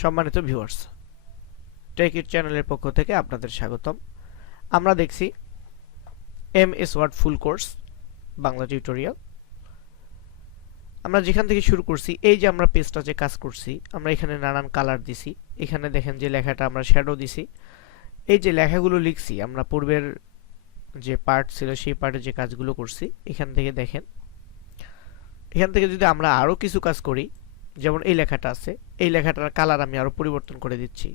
সম্মানিত viewers, take it চ্যানেলের পক্ষ থেকে আপনাদের স্বাগতম। আমরা দেখছি MS Word full course Bangla tutorial. আমরা যেখান থেকে শুরু করছি, এই যে আমরা পেজটা যে কাজ করছি, আমরা এখানে নানান কালার দিছি। এখানে দেখেন যে লেখাটা আমরা শ্যাডো দিছি। এই যে লেখাগুলো লিখছি, আমরা পূর্বের যে পার্ট ছিল সেই পার্টে যে কাজগুলো করছি, এখান থেকে দেখেন। এখান থেকে যদি আমরা আরও কিছু কাজ করি, যেমন এই লেখাটা আছে, এই লেখাটার কালার আমি আরও পরিবর্তন করে দিচ্ছি,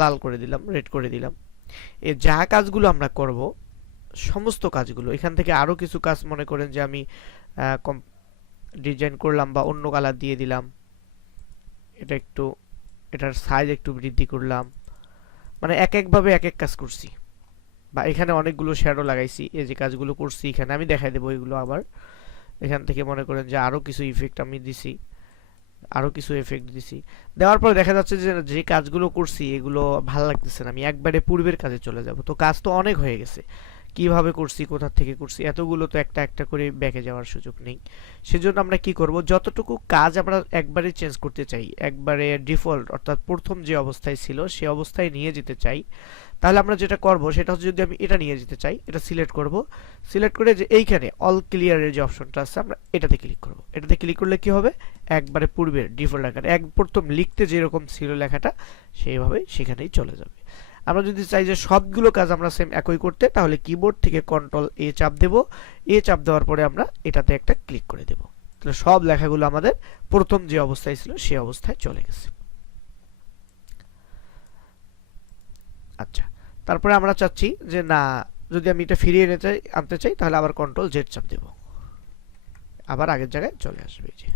লাল করে দিলাম, রেড করে দিলাম। এই যা কাজগুলো আমরা করব, সমস্ত কাজগুলো এখান থেকে আরও কিছু কাজ মনে করেন যে আমি ডিজাইন করলাম বা অন্য কালার দিয়ে দিলাম, এটা একটু এটার সাইজ একটু বৃদ্ধি করলাম, মানে এক একভাবে এক এক কাজ করছি। বা এখানে অনেকগুলো শ্যাডো লাগাইছি, এই যে কাজগুলো করছি এখানে আমি দেখাই দেবো এগুলো আবার। এখান থেকে মনে করেন যে আরও কিছু ইফেক্ট আমি দিছি, আরও কিছু এফেক্ট দিছি। দেওয়ার পরে দেখা যাচ্ছে যে যে কাজগুলো করছি এগুলো ভালো লাগতেছে না, আমি একবারে পূর্বের কাজে চলে যাব। তো কাজ তো অনেক হয়ে গেছে, কিভাবে করছি, কোথা থেকে করছি, এতগুলো তো একটা একটা করে ব্যাকে যাওয়ার সুযোগ নেই। সেজন্য আমরা কি করব, যতটুকু কাজ আমরা একবারে চেঞ্জ করতে চাই, একবারে ডিফল্ট অর্থাৎ প্রথম যে অবস্থায় ছিল সে অবস্থায় নিয়ে যেতে চাই, তাহলে আমরা যেটা করব সেটা হচ্ছে, যদি আমি এটা নিয়ে যেতে চাই, এটা সিলেক্ট করব। সিলেক্ট করে যে এইখানে অল ক্লিয়ারের যে অপশনটা আছে, আমরা এটাতে ক্লিক করব। এটাতে ক্লিক করলে কি হবে, একবারে পূর্বের ডিফল্ট আকারে এক প্রথম লিখতে যেরকম ছিল লেখাটা সেইভাবে সেখানেই চলে যাবে। আমরা যদি চাই যে সবগুলো কাজ আমরা সেম একই করতে, তাহলে কিবোর্ড থেকে কন্ট্রোল এ চাপ দেব। এ চাপ দেওয়ার পরে আমরা এটাতে একটা ক্লিক করে দেব। তাহলে সব লেখাগুলো আমাদের প্রথম যে অবস্থায় ছিল সেই অবস্থায় চলে গেছে। আচ্ছা, তারপরে আমরা চাচ্ছি যে না, যদি আমি এটা ফিরিয়ে আনতে চাই, তাহলে আবার কন্ট্রোল জেড চাপ দেব, আবার আগের জায়গায় চলে আসবে। যে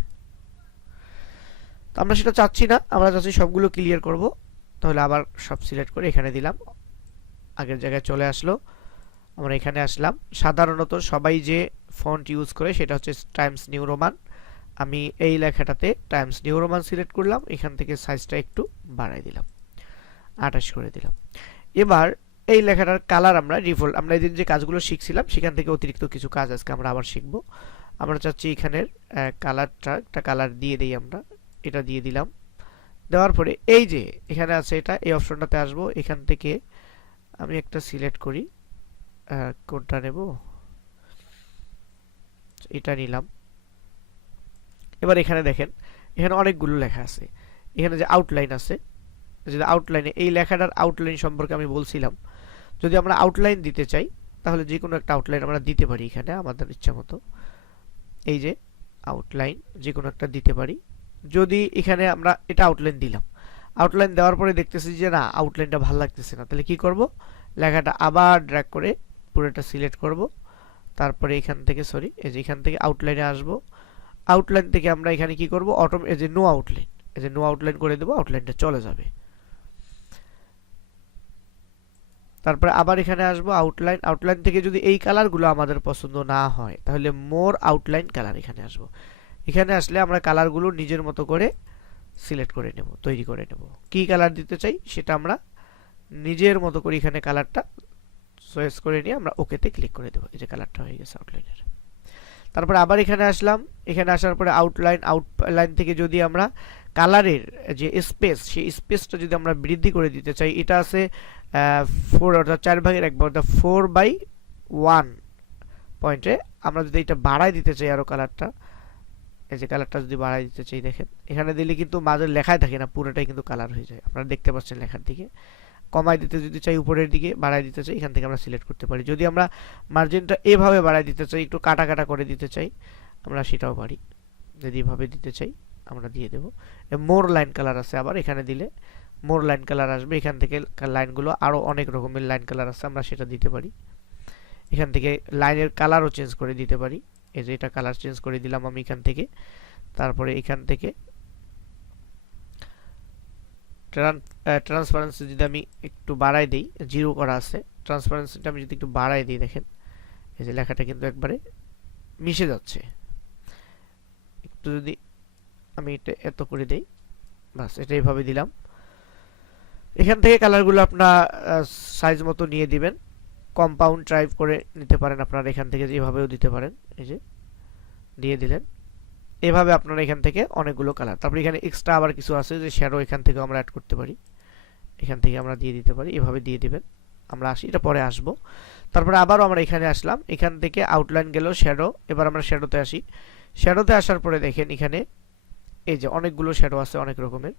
তো আমরা সেটা চাচ্ছি না, আমরা চাচ্ছি সবগুলো ক্লিয়ার করব। তাহলে আবার সব সিলেক্ট করে এখানে দিলাম, আগের জায়গায় চলে আসলো। আমরা এখানে আসলাম। সাধারণত সবাই যে ফন্ট ইউজ করে সেটা হচ্ছে টাইমস নিউ রোমান। আমি এই লেখাটাতে টাইমস নিউ রোমান সিলেক্ট করলাম, এখান থেকে সাইজটা একটু বাড়াই দিলাম, 28 করে দিলাম। এবার এই লেখাটার কালার আমরা ডিফল্ট, আমরা এদিন যে কাজগুলো শিখছিলাম সেখান থেকে অতিরিক্ত কিছু কাজ আজকে আমরা আবার শিখব। আমরা চাচ্ছি এখানের কালারটা একটা কালার দিয়ে দেই, আমরা এটা দিয়ে দিলাম। দেওয়ার পরে এই যে এখানে আছে এটা, এই অপশনটাতে আসব। এখান থেকে আমি একটা সিলেক্ট করি, কোনটা নেব, এটা নিলাম। এবার এখানে দেখেন, এখানে অনেকগুলো লেখা আছে। এখানে যে আউটলাইন আছে, যদি আউটলাইনে এই লেখাটার আউটলাইন সম্পর্কে আমি বলছিলাম, যদি আমরা আউটলাইন দিতে চাই তাহলে যে কোনো একটা আউটলাইন আমরা দিতে পারি এখানে আমাদের ইচ্ছা মতো। এই যে আউটলাইন যে কোনো একটা দিতে পারি। যদি এখানে আমরা এটা আউটলাইন দিলাম, আউটলাইন দেওয়ার পরে দেখতেছি যে না, আউটলাইনটা ভালো লাগতেছে না, তাহলে কি করব, লেখাটা আবার ড্র্যাগ করে পুরোটা সিলেক্ট করব। তারপরে এখান থেকে এই যে এখান থেকে আউটলাইনে আসব। আউটলাইন থেকে আমরা এখানে কি করব, এই যে নো আউটলাইন, এই যে নো আউটলাইন করে দেব, আউটলাইনটা চলে যাবে। তারপরে আবার এখানে আসবো, আউটলাইন। আউটলাইন থেকে যদি এই কালারগুলো আমাদের পছন্দ না হয়, তাহলে মোর আউটলাইন কালার এখানে আসবো। এখানে আসলে আমরা কালারগুলো নিজের মতো করে সিলেক্ট করে নেব, তৈরি করে নেব। কি কালার দিতে চাই সেটা আমরা নিজের মতো করে এখানে কালারটা চয়েস করে নিয়ে আমরা ওকেতে ক্লিক করে দেব। এই যে কালারটা হয়ে গেছে আউটলাইনের। তারপরে আবার এখানে আসলাম। এখানে আসার পরে আউটলাইন থেকে যদি আমরা কালারের যে স্পেস, সেই স্পেসটা যদি আমরা বৃদ্ধি করে দিতে চাই, এটা আছে 4 অর্থাৎ 4 ভাগের 1 অর্থাৎ 4/1 পয়েন্টে। আমরা যদি এটা বাড়াই দিতে চাই আরো কালারটা, এই যে কালারটা যদি বাড়াই দিতে চাই, দেখেন এখানে দিলে কিন্তু মাঝে লেখাই থাকে না, পুরোটাই কিন্তু কালার হয়ে যায়, আপনারা দেখতে পাচ্ছেন লেখার দিকে। কমাই দিতে যদি চাই, উপরের দিকে বাড়াই দিতে চাই, এখান থেকে আমরা সিলেক্ট করতে পারি। যদি আমরা মার্জিনটা এভাবে বাড়াই দিতে চাই, একটু কাটা কাটা করে দিতে চাই, আমরা সেটাও পারি। যদি এভাবে দিতে চাই আমরা দিয়ে দেব। মোর লাইন কালার আছে, আবার এখানে দিলে মোর লাইন কালার আসবে। এখান থেকে লাইনগুলো আরো অনেক রকমের লাইন কালার আছে, আমরা সেটা দিতে পারি। এখান থেকে লাইনের কালারও চেঞ্জ করে দিতে পারি। এই যে এটা কালার চেঞ্জ করে দিলাম আমি এখান থেকে। তারপরে এখান থেকে ট্রান্সপারেন্সি যদি আমি একটু বাড়াই দিই, 0 করা আছে, ট্রান্সপারেন্সিটা আমি যদি একটু বাড়াই দিই, দেখেন এই যে লেখাটা কিন্তু একবারে মিশে যাচ্ছে। একটু যদি আমি এটা এত করে দেই, বাস এটা এইভাবে দিলাম। এখান থেকে কালারগুলো আপনার সাইজ মতো নিয়ে দিবেন, কম্পাউন্ড টাইপ করে নিতে পারেন আপনারা, এখান থেকে যেভাবেও দিতে পারেন। এই যে দিয়ে দিলেন। এভাবে আপনারা এখান থেকে অনেকগুলো কালার, তারপর এখানে এক্সট্রা আবার কিছু আছে যে শ্যাডো, এখান থেকে আমরা অ্যাড করতে পারি, এখান থেকে আমরা দিয়ে দিতে পারি, এভাবে দিয়ে দিবেন। আমরা আসি, এটা পরে আসবো। তারপরে আবারও আমরা এখানে আসলাম, এখান থেকে আউটলাইন গেল শ্যাডো, এবার আমরা শ্যাডোতে আসি। শ্যাডোতে আসার পরে দেখেন এখানে এই যে অনেকগুলো শ্যাডো আছে, অনেক রকমের,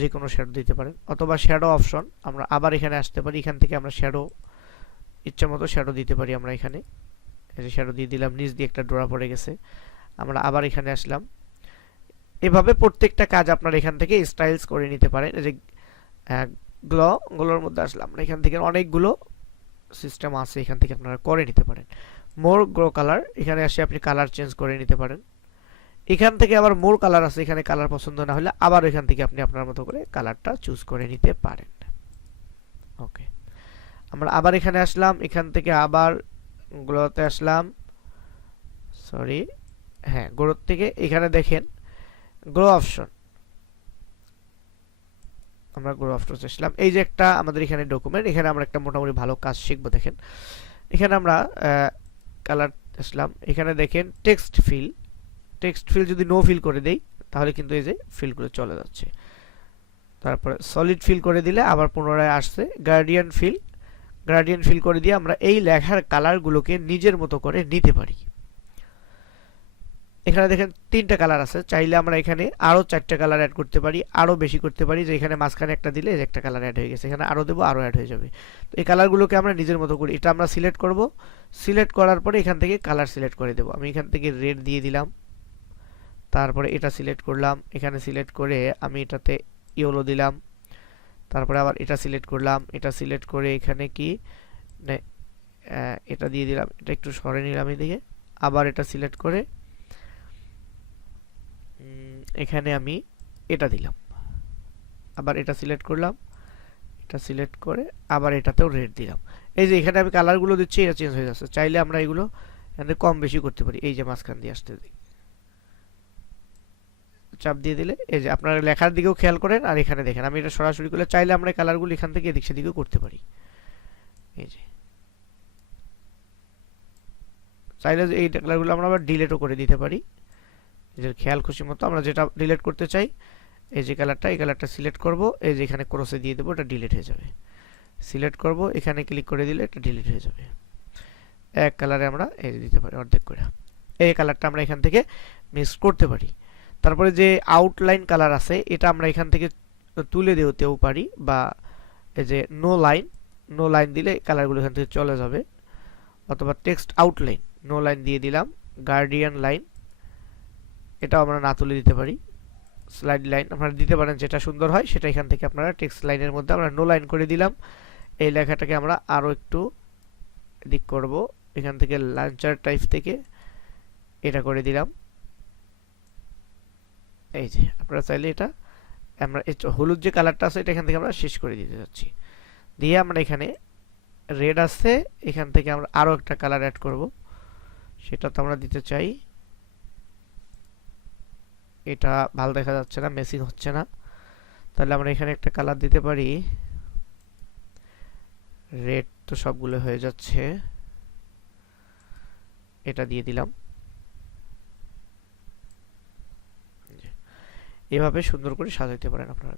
যে কোনো শ্যাডো দিতে পারেন, অথবা শ্যাডো অপশন আমরা আবার এখানে আসতে পারি, এখান থেকে আমরা শ্যাডো ইচ্ছা মতো শ্যাডো দিতে পারি। আমরা এখানে এই যে শ্যাডো দিয়ে দিলাম, নিচ দিয়ে একটা ডোরা পড়ে গেছে, আমরা আবার এখানে আসলাম। এভাবে প্রত্যেকটা কাজ আপনারা এখান থেকে স্টাইলস করে নিতে পারেন। এই যে গ্লোর মধ্যে আসলাম, আমরা এখান থেকে অনেকগুলো সিস্টেম আছে, এখান থেকে আপনারা করে নিতে পারেন। মোর গ্লো কালার, এখানে আসে আপনি কালার চেঞ্জ করে নিতে পারেন। এখান থেকে আবার মোর কালার আছে, এখানে কালার পছন্দ না হলে আবার এখান থেকে আপনি আপনার মতো করে কালারটা চুজ করে নিতে পারেন। ওকে, আমরা আবার এখানে আসলাম, এখান থেকে আবার গ্লোতে আসলাম, সরি হ্যাঁ গ্লোর থেকে এখানে দেখেন গ্লো অপশন, আমরা গ্লো অপশন আসলাম। এই যে একটা আমাদের এখানে ডকুমেন্ট, এখানে আমরা একটা মোটামুটি ভালো কাজ শিখবো। দেখেন এখানে আমরা কালার আসলাম, এখানে দেখেন টেক্সট ফিল, টেক্সট ফিল যদি নো ফিল করে দেই তাহলে কিন্তু এই যে ফিলগুলো চলে যাচ্ছে। তারপরে সলিড ফিল করে দিলে আবার পুনরায় আসছে। গার্ডিয়ান ফিল করে দিয়ে আমরা এই লেখার কালারগুলোকে নিজের মতো করে নিতে পারি। এখানে দেখেন 3টা কালার আছে, চাইলে আমরা এখানে আরো 4টা কালার অ্যাড করতে পারি, আরো বেশি করতে পারি। যে এখানে মাঝখানে একটা দিলে একটা কালার অ্যাড হয়ে গেছে, এখানে আরো দেবো, আরো অ্যাড হয়ে যাবে। তো এই কালারগুলোকে আমরা নিজের মতো করি, এটা আমরা সিলেক্ট করব, সিলেক্ট করার পরে এখান থেকে কালার সিলেক্ট করে দেব। আমি এখান থেকে রেড দিয়ে দিলাম, তারপরে এটা সিলেক্ট করলাম, এখানে সিলেক্ট করে আমি এটাতে ইয়েলো দিলাম, তারপরে আবার এটা সিলেক্ট করলাম, এটা সিলেক্ট করে এখানে কি এটা দিয়ে দিলাম, এটা একটু সরে নিলাম এদিকে, আবার এটা সিলেক্ট করে এখানে আমি এটা দিলাম, আবার এটা সিলেক্ট করলাম, এটা সিলেক্ট করে আবার এটাতেও রেড দিলাম। এই যে এখানে আমি কালারগুলো দিচ্ছি, এটা চেঞ্জ হয়ে যাচ্ছে। চাইলে আমরা এগুলো এখানে কম বেশি করতে পারি। এই যে মাঝখান দিয়ে আসতে দিই, চাপ দিয়ে দিলে এই যে আপনারা লেখার দিকেও খেয়াল করেন। আর এখানে দেখেন আমি এটা সরাসরি করলে চাইলে আমরা কালারগুলো এখান থেকে এদিক সেদিকেও করতে পারি। এই যে চাইলে এই কালারগুলো আমরা আবার ডিলিটও করে দিতে পারি, নিজের খেয়াল খুশি মতো। আমরা যেটা ডিলিট করতে চাই, এই যে কালারটা, এই কালারটা সিলেক্ট করব, এই যে এখানে ক্রসে দিয়ে দেবো, এটা ডিলিট হয়ে যাবে। সিলেক্ট করব, এখানে ক্লিক করে দিলে এটা ডিলিট হয়ে যাবে। এক কালারে আমরা এই যে দিতে পারি অর্ধেক করে, এই কালারটা আমরা এখান থেকে মিক্স করতে পারি। তারপরে যে আউটলাইন কালার আছে, এটা আমরা এখান থেকে তুলে দিতেও পারি, বা এই যে নো লাইন দিলে কালারগুলো এখান থেকে চলে যাবে, অথবা টেক্সট আউটলাইন নো লাইন দিয়ে দিলাম। গার্ডিয়ান লাইন, এটাও আমরা না তুলে দিতে পারি। স্লাইড লাইন আপনারা দিতে পারেন, যেটা সুন্দর হয় সেটা এখান থেকে আপনারা টেক্সট লাইনের মধ্যে আমরা নো লাইন করে দিলাম। এই লেখাটাকে আমরা আরো একটু এদিক করব, এখান থেকে লাঞ্চার টাইপ থেকে এটা করে দিলাম। এই যে আপনারা চাইলে এটা আমরা হলুদ যে কালারটা আছে এটা এখান থেকে আমরা শেষ করে দিতে যাচ্ছি, দিয়ে আমরা এখানে রেড আছে, এখান থেকে আমরা আরো একটা কালার অ্যাড করব, সেটা তো আমরা দিতে চাই। এটা ভালো দেখা যাচ্ছে না, ম্যাচিং হচ্ছে না, তাহলে আমরা এখানে একটা কালার দিতে পারি। রেড তো সবগুলো হয়ে যাচ্ছে, এটা দিয়ে দিলাম। এভাবে সুন্দর করে সাজাইতে পারেন আপনারা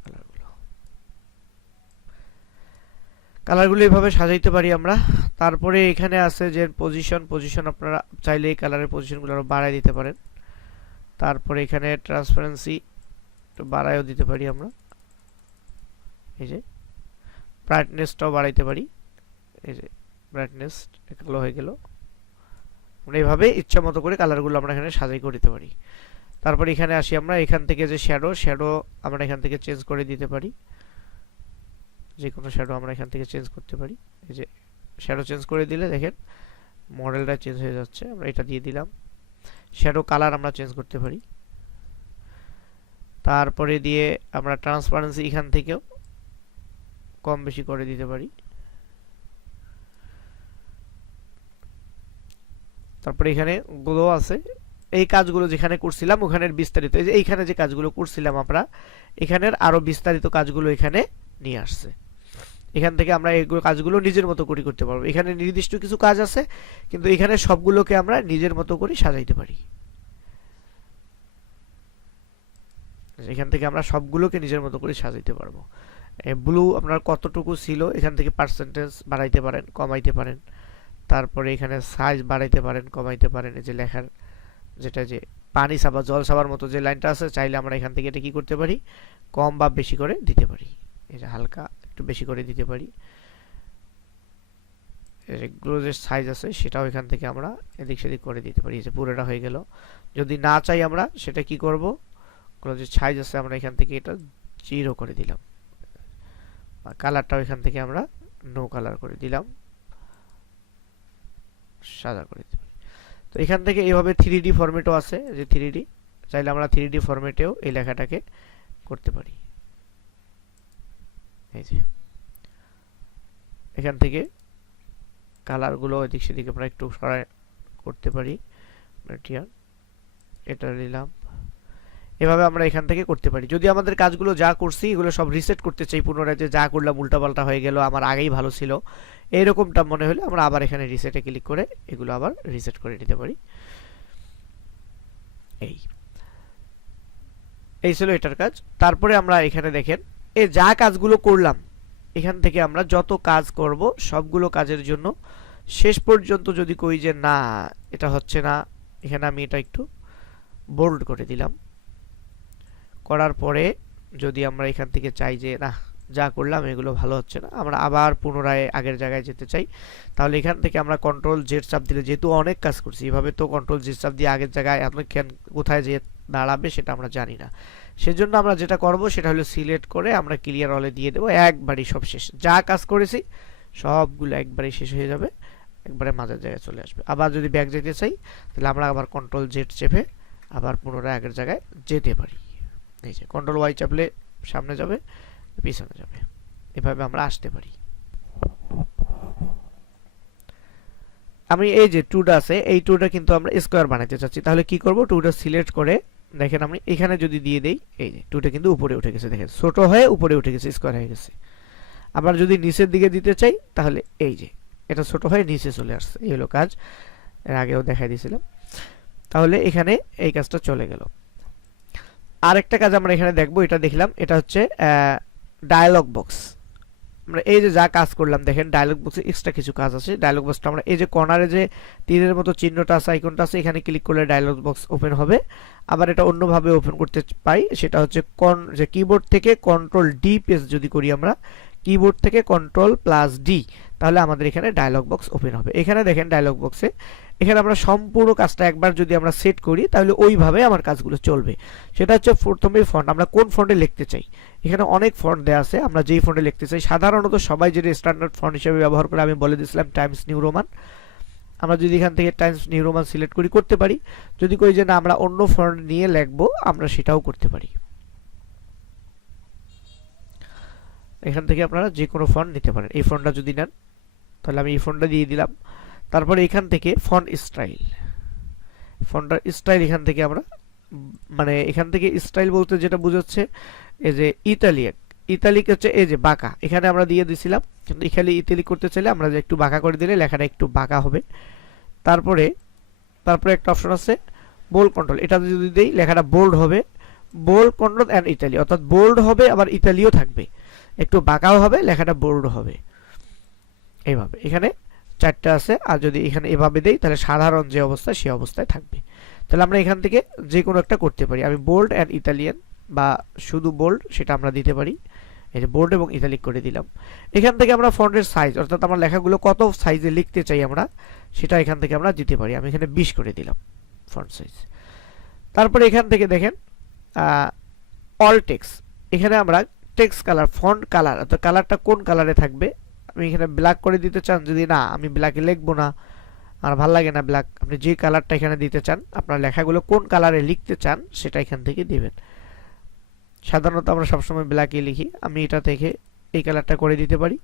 কালারগুলো এভাবে সাজাইতে পারি আমরা। তারপরে এখানে আছে যে পজিশন আপনারা চাইলে এই কালারের পজিশনগুলো আরো বাড়ায় দিতে পারেন। তারপরে এখানে ট্রান্সপারেন্সি একটু বাড়ায়ও দিতে পারি আমরা, এই যে ব্রাইটনেসটাও বাড়াইতে পারি। এই যে ব্রাইটনেস এগুলো হয়ে গেল। আমরা এইভাবে ইচ্ছা মতো করে কালারগুলো আমরা এখানে সাজাই করে দিতে পারি। তারপর এখানে আসি আমরা, এখান থেকে যে শ্যাডো আমরা এখান থেকে চেঞ্জ করে দিতে পারি, যে কোনো শ্যাডো আমরা এখান থেকে চেঞ্জ করতে পারি। এই যে শ্যাডো চেঞ্জ করে দিলে দেখেন মডেলটা চেঞ্জ হয়ে যাচ্ছে। আমরা এটা দিয়ে দিলাম। শ্যাডো কালার আমরা চেঞ্জ করতে পারি। তারপরে দিয়ে আমরা ট্রান্সপারেন্সি এখান থেকেও কম বেশি করে দিতে পারি। তারপরে এখানে গ্লো আছে, এই কাজগুলো যেখানে করছিলাম ওখানের বিস্তারিত, এই যে এইখানে যে কাজগুলো করছিলাম আমরা এখানের আরো বিস্তারিত কাজগুলো এখানে নিয়ে আসছে। এখান থেকে আমরা এইগুলো কাজগুলো নিজের মতো করে করতে পারবো। এখানে নির্দিষ্ট কিছু কাজ আছে, কিন্তু এখানে সবগুলোকে আমরা নিজের মতো করে সাজাইতে পারি। এখান থেকে আমরা সবগুলোকে নিজের মতো করে সাজাইতে পারবো। ব্লু আপনার কতটুকু ছিল এখান থেকে পার্সেন্টেজ বাড়াইতে পারেন, কমাইতে পারেন। তারপরে এখানে সাইজ বাড়াইতে পারেন, কমাইতে পারেন। এই যে লেখার যেটা যে পানি সাবা, জল সাবার মতো যে লাইনটা আছে, চাইলে আমরা এখান থেকে এটা কি করতে পারি, কম বা বেশি করে দিতে পারি। এই যে হালকা একটু বেশি করে দিতে পারি। এগুলো যে সাইজ আছে সেটাও এখান থেকে আমরা এদিক সেদিক করে দিতে পারি। এই যে পুরোটা হয়ে গেল। যদি না চাই আমরা সেটা কি করব, যে সাইজ আছে আমরা এখান থেকে এটা 0 করে দিলাম। কালারটাও এখান থেকে আমরা নো কালার করে দিলাম, সাদা করে দিতে পারি। তো এখান থেকে এইভাবে 3D ফরম্যাটও আছে, যে 3D চাইলে আমরা 3D ফরম্যাটেও এই লেখাটাকে করতে পারি। এই যে এখান থেকে কালারগুলো এদিক সেদিকে আমরা একটু সরাই করতে পারি। এটা নিলাম, এভাবে আমরা এখান থেকে করতে পারি। যদি আমাদের কাজগুলো যা করছি এগুলো সব রিসেট করতে চাই পুনরায়, যে যা করলাম উল্টাপাল্টা হয়ে গেল, আমার আগেই ভালো ছিল, এইরকমটা মনে হলে আমরা আবার এখানে রিসেটে ক্লিক করে এগুলো আবার রিসেট করে নিতে পারি। এই ছিল এটার কাজ। তারপরে আমরা এখানে দেখেন এই যা কাজগুলো করলাম, এখান থেকে আমরা যত কাজ করব সবগুলো কাজের জন্য শেষ পর্যন্ত যদি কই যে না এটা হচ্ছে না, এখানে আমি এটা একটু বোল্ড করে দিলাম। করার পরে যদি আমরা এখান থেকে চাই যে না যা করলাম এগুলো ভালো হচ্ছে না, আমরা আবার পুনরায় আগের জায়গায় যেতে চাই, তাহলে এখান থেকে আমরা কন্ট্রোল জেড চাপ দিলে, যেহেতু অনেক কাজ করছি এভাবে, তো কন্ট্রোল জেড চাপ দিয়ে আগের জায়গায় কোথায় যে দাঁড়াবে সেটা আমরা জানি না। সেজন্য আমরা যেটা করব সেটা হলো সিলেক্ট করে আমরা ক্লিয়ার অলে দিয়ে দেবো, একবারই সব শেষ, যা কাজ করেছি সবগুলো একবারই শেষ হয়ে যাবে, একবারে মাঝের জায়গায় চলে আসবে। আবার যদি ব্যাক যেতে চাই তাহলে আমরা আবার কন্ট্রোল জেড চেপে আবার পুনরায় আগের জায়গায় যেতে পারি। এই যে কন্ট্রোল ওয়াই চাপলে সামনে যাবে, পিছনে যাবে, এভাবে আমরা আসতে পারি। আমি এই যে টুটা আছে, এই টুটা কিন্তু আমরা স্কোয়ার বানাতে চাচ্ছি, তাহলে কি করব, টুটা সিলেক্ট করে দেখেন আমি এখানে যদি দিয়ে দেই, এই যে টুটা কিন্তু উপরে উঠে গেছে, দেখেন ছোট হয়ে উপরে উঠে গেছে, স্কোয়ার হয়ে গেছে। আবার যদি নিচের দিকে দিতে চাই তাহলে এই যে এটা ছোট হয়ে নিচে চলে আসছে। এই হলো কাজ, এর আগেও দেখাই দিয়েছিলাম। তাহলে এখানে এই কাজটা চলে গেল। আরেকটা কাজ আমরা এখানে দেখব, এটা দেখলাম, এটা হচ্ছে ডায়ালগ বক্স। আমরা এই যে যা কাজ করলাম দেখেন ডায়ালগ বক্সে এক্সট্রা কিছু কাজ আছে। ডায়ালগ বক্সটা আমরা এই যে কর্নারে যে তীরের মতো চিহ্নটা আছে, আইকনটা আছে, এখানে ক্লিক করলে ডায়ালগ বক্স ওপেন হবে। আবার এটা অন্যভাবে ওপেন করতে পাই, সেটা হচ্ছে যে কিবোর্ড থেকে কন্ট্রোল ডি প্রেস যদি করি আমরা, কিবোর্ড থেকে কন্ট্রোল প্লাস ডি, তাহলে আমাদের এখানে ডায়ালগ বক্স ওপেন হবে। এখানে দেখেন ডায়ালগ বক্সে এখানে আমরা সম্পূর্ণ কাজটা একবার যদি আমরা সেট করি তাহলে ওইভাবে আমার কাজগুলো চলবে। সেটা হচ্ছে প্রথমে ফন্ট, আমরা কোন ফন্টে লিখতে চাই, এখানে অনেক ফন্ট দেওয়া আছে, আমরা যেই ফন্টে লিখতে চাই সাধারণত সবাই যেটা স্ট্যান্ডার্ড ফন্ট হিসেবে ব্যবহার করে, আমি বলে দিয়েছিলাম টাইমস নিউ রোমান। আমরা যদি এখান থেকে টাইমস নিউ রোমান সিলেক্ট করতে পারি, যদি কই যে না আমরা অন্য ফন্ট নিয়ে লিখবো, আমরা সেটাও করতে পারি। এখান থেকে আপনারা যে কোনো ফন্ট নিতে পারেন। এই ফন্টটা যদি নেন তাহলে আমি এই ফন্টটা দিয়ে দিলাম। তারপরে এখান থেকে ফন্ট স্টাইল, ফন্টটার স্টাইল এখান থেকে আমরা মানে এখান থেকে স্টাইল বলতে যেটা বোঝাচ্ছে এই যে ইতালিক হচ্ছে এই যে বাঁকা, এখানে আমরা দিয়ে দিছিলাম, কিন্তু এখানে ইতালিক করতে চাইলে আমরা যে একটু বাঁকা করে দিলে লেখাটা একটু বাঁকা হবে। তারপরে একটা অপশন আছে বোল্ড কন্ট্রোল, এটা যদি দেই লেখাটা বোল্ড হবে, বোল্ড কন্ট্রোল এন্ড ইতালি, অর্থাৎ বোল্ড হবে আবার ইতালিও থাকবে, একটু বাঁকাও হবে, লেখাটা বোল্ড হবে। এইভাবে এখানে চারটা আছে, আর যদি এখানে এভাবে দেই তাহলে সাধারণ যে অবস্থা সেই অবস্থায় থাকবে। তাহলে আমরা এখান থেকে যে কোনো একটা করতে পারি। আমি বোল্ড এন্ড ইতালিয়ান বা শুধু বোল্ড সেটা আমরা দিতে পারি। এই যে বোল্ড এবং ইতালিক করে দিলাম। এখান থেকে আমরা ফন্টের সাইজ, অর্থাৎ আমরা লেখাগুলো কত সাইজে লিখতে চাই আমরা সেটা এখান থেকে আমরা দিতে পারি। আমি এখানে 20 করে দিলাম ফন্ট সাইজ। তারপরে এখান থেকে দেখেন অল টেক্সট, এখানে আমরা টেক্সট কালার, ফন্ট কালার, অর্থাৎ কালারটা কোন কালারে থাকবে, আমি এখানে ব্ল্যাক করে দিতে চান, যদি না আমি ব্ল্যাকে লিখবো না, আর ভালো লাগে না ব্ল্যাক, আপনি যে কালারটা এখানে দিতে চান, আপনার লেখাগুলো কোন কালারে লিখতে চান সেটা এখান থেকে দিবেন। সাধারণত আমরা সবসময় ব্ল্যাকে লিখি, আমি এটা থেকে এই কালারটা করে দিতে পারি,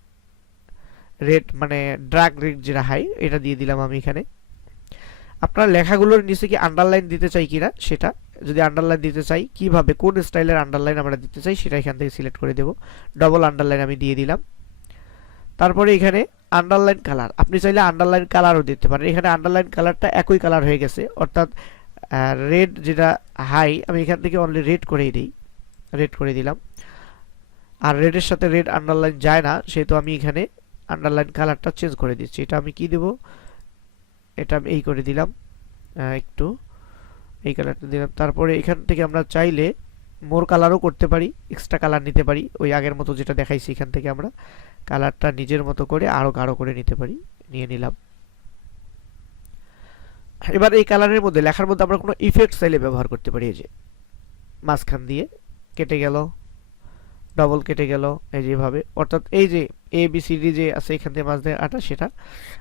রেড মানে ডার্ক রেড যেটা হাই, এটা দিয়ে দিলাম আমি এখানে। আপনার লেখাগুলোর নিচে কি আন্ডারলাইন দিতে চাই কিনা সেটা, যদি আন্ডারলাইন দিতে চাই কিভাবে কোন স্টাইলের আন্ডারলাইন আমরা দিতে চাই সেটা এখান থেকে সিলেক্ট করে দেব, ডবল আন্ডারলাইন আমি দিয়ে দিলাম। তারপরে এখানে আন্ডারলাইন কালার, আপনি চাইলে আন্ডারলাইন কালারও দিতে পারেন। এখানে আন্ডারলাইন কালারটা একই কালার হয়ে গেছে, অর্থাৎ রেড যেটা হাই, আমি এখান থেকে অনলি রেড করেই দিই, রেড করে দিলাম। আর রেডের সাথে রেড আন্ডারলাইন যায় না, সেহেতু আমি এখানে আন্ডারলাইন কালারটা চেঞ্জ করে দিচ্ছি। এটা আমি কি দেব, এটা আমি এই করে দিলাম, একটু এই কালারটা দিলাম। তারপরে এখান থেকে আমরা চাইলে মোর কালারও করতে পারি, এক্সট্রা কালার নিতে পারি, ওই আগের মতো যেটা দেখাইছি এখান থেকে আমরা কালারটা নিজের মতো করে আরো গাঢ় করে নিতে পারি। নিয়ে নিলাম। এবার এই কালারের মধ্যে লেখার মধ্যে আমরা কোনো ইফেক্ট চাইলে ব্যবহার করতে পারি। এই যে মাঝখান দিয়ে কেটে গেল, ডবল কেটে গেল, এই যেভাবে, অর্থাৎ এই যে এ বি সি ডি যে আছে এখান থেকে মাঝ দিয়ে আটা সেটা,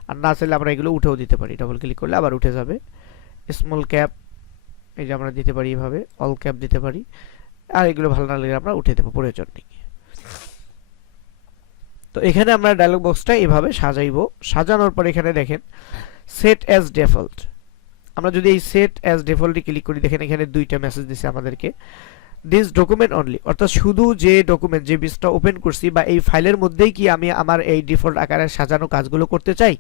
আর না চাইলে আমরা এগুলো উঠেও দিতে পারি, ডবল ক্লিক করলে আবার উঠে যাবে। স্মল ক্যাপ এই যে আমরা দিতে পারি এইভাবে, অল ক্যাপ দিতে পারি, আর এগুলো ভালো না লাগলে আমরা উঠে দেবো, প্রয়োজন নেই। তো এখানে আমরা ডায়লগ বক্সটা এভাবে সাজাইবো। সাজানোর পর এখানে দেখেন সেট অ্যাজ ডিফল্ট, আমরা যদি এই সেট অ্যাজ ডিফল্টে ক্লিক করি, দেখেন এখানে দুইটা মেসেজ দিছে আমাদেরকে। দিস ডকুমেন্ট অনলি, অর্থাৎ শুধু যে ডকুমেন্ট যে পেজটা ওপেন করছি বা এই ফাইলের মধ্যেই কি আমি আমার এই ডিফল্ট আকারে সাজানো কাজগুলো করতে চাই।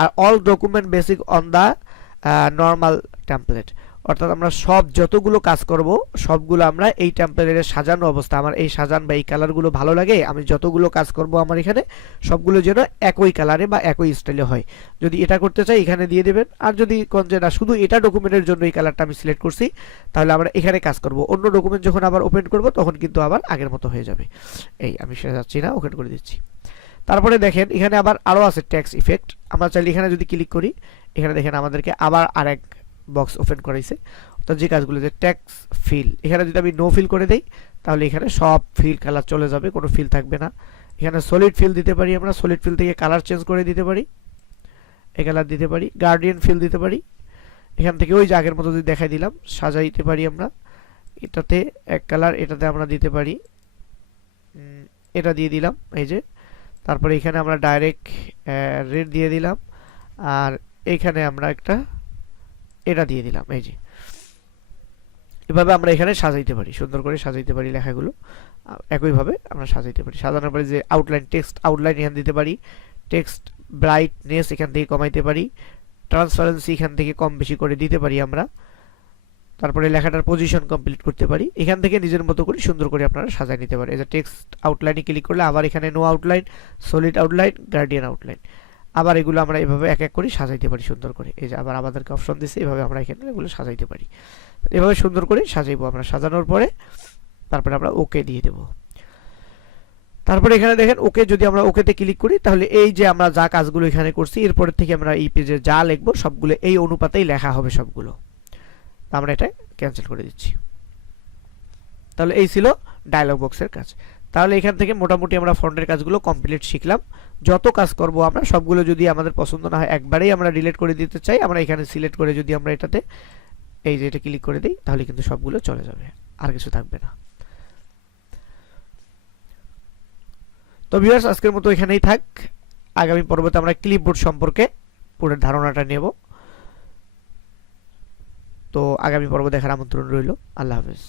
আর all document basic on the normal template, অর্থাৎ আমরা সব যতগুলো কাজ করব সবগুলো আমরা এই টেমপ্লেটের সাজানো অবস্থা, আমার এই সাজান বা এই কালারগুলো ভালো লাগে, আমি যতগুলো কাজ করব আমার এখানে সবগুলো যেন একই কালারে বা একই স্টাইলে হয়। যদি এটা করতে চাই এখানে দিয়ে দেবেন, আর যদি কোন যে না শুধু এটা ডকুমেন্টের জন্য এই কালারটা আমি সিলেক্ট করছি, তাহলে আমরা এখানে কাজ করব। অন্য ডকুমেন্ট যখন আবার ওপেন করব তখন কিন্তু আবার আগের মতো হয়ে যাবে। এই আমি সেটা যাচ্ছি না, ওপেন করে দিচ্ছি। তারপরে দেখেন এখানে আবার আরও আছে টেক্সট ইফেক্ট, আমরা চাইলে এখানে যদি ক্লিক করি, এখানে দেখেন আমাদেরকে আবার আরেক বক্স ওপেন করাইছে, অর্থাৎ যে কাজগুলো যে টেক্সট ফিল, এখানে যদি আমি নো ফিল করে দেই তাহলে এখানে সব ফিল কালার চলে যাবে, কোনো ফিল থাকবে না। এখানে সলিড ফিল দিতে পারি, আমরা সলিড ফিল থেকে কালার চেঞ্জ করে দিতে পারি, এই কালার দিতে পারি, গার্ডিয়ান ফিল দিতে পারি, এখান থেকে ওই যে আগের মতো যদি দেখাই দিলাম সাজাইতে পারি আমরা। এটাতে এক কালার, এটাতে আমরা দিতে পারি, এটা দিয়ে দিলাম এই যে। তারপরে এখানে আমরা ডাইরেক্ট রেড দিয়ে দিলাম, আর এইখানে আমরা একটা এটা দিয়ে দিলাম, এই যে। এভাবে আমরা এখানে সাজাইতে পারি, সুন্দর করে সাজাইতে পারি লেখাগুলো, একইভাবে আমরা সাজাইতে পারি। সাজানোর পরে যে আউটলাইন, টেক্সট আউটলাইন এখানে দিতে পারি, টেক্সট ব্রাইটনেস এখান থেকে কমাইতে পারি, ট্রান্সপারেন্সি এখান থেকে কম বেশি করে দিতে পারি আমরা। তারপরে লেখাটার পজিশন কমপ্লিট করতে পারি, এখান থেকে নিজের মতো করে সুন্দর করে আপনারা সাজায় নিতে পারেন। এই যে টেক্সট আউটলাইনে ক্লিক করলে আবার এখানে no outline, solid outline, gradient outline, আবার এগুলো আমরা এভাবে এক এক করে সাজাইতে পারি সুন্দর করে। এই যে আবার আমাদেরকে অপশন দিচ্ছে, এভাবে আমরা এখানে এগুলো সাজাইতে পারি। এভাবে সুন্দর করে সাজাইবো আমরা। সাজানোর পরে তারপরে আমরা ওকে দিয়ে দেব। তারপরে এখানে দেখেন ওকে, যদি আমরা ওকেতে ক্লিক করি তাহলে এই যে আমরা যা কাজগুলো এখানে করছি এরপর থেকে আমরা এই পেজে যা লিখবো সবগুলো এই অনুপাতেই লেখা হবে সবগুলো। আমরা এটা ক্যান্সেল করে দিচ্ছি। তাহলে এই ছিল ডায়লগ বক্সের কাজ। তাহলে এখান থেকে মোটামুটি আমরা ফন্টের কাজগুলো কমপ্লিট শিখলাম। যত কাজ করব আমরা সবগুলো যদি আমাদের পছন্দ না হয় একবারেই আমরা ডিলিট করে দিতে চাই, আমরা এখানে সিলেক্ট করে যদি আমরা এটাতে এই যে এটা ক্লিক করে দিই তাহলে কিন্তু সবগুলো চলে যাবে, আর কিছু থাকবে না। তো ভিউয়ার্স আজকের মতো এখানেই থাক। আগামী পর্বতে আমরা ক্লিপবোর্ড সম্পর্কে পুরো ধারণাটা নেব। তো আগামী পর্ব দেখার আমন্ত্রণ রইল। আল্লাহ হাফেজ।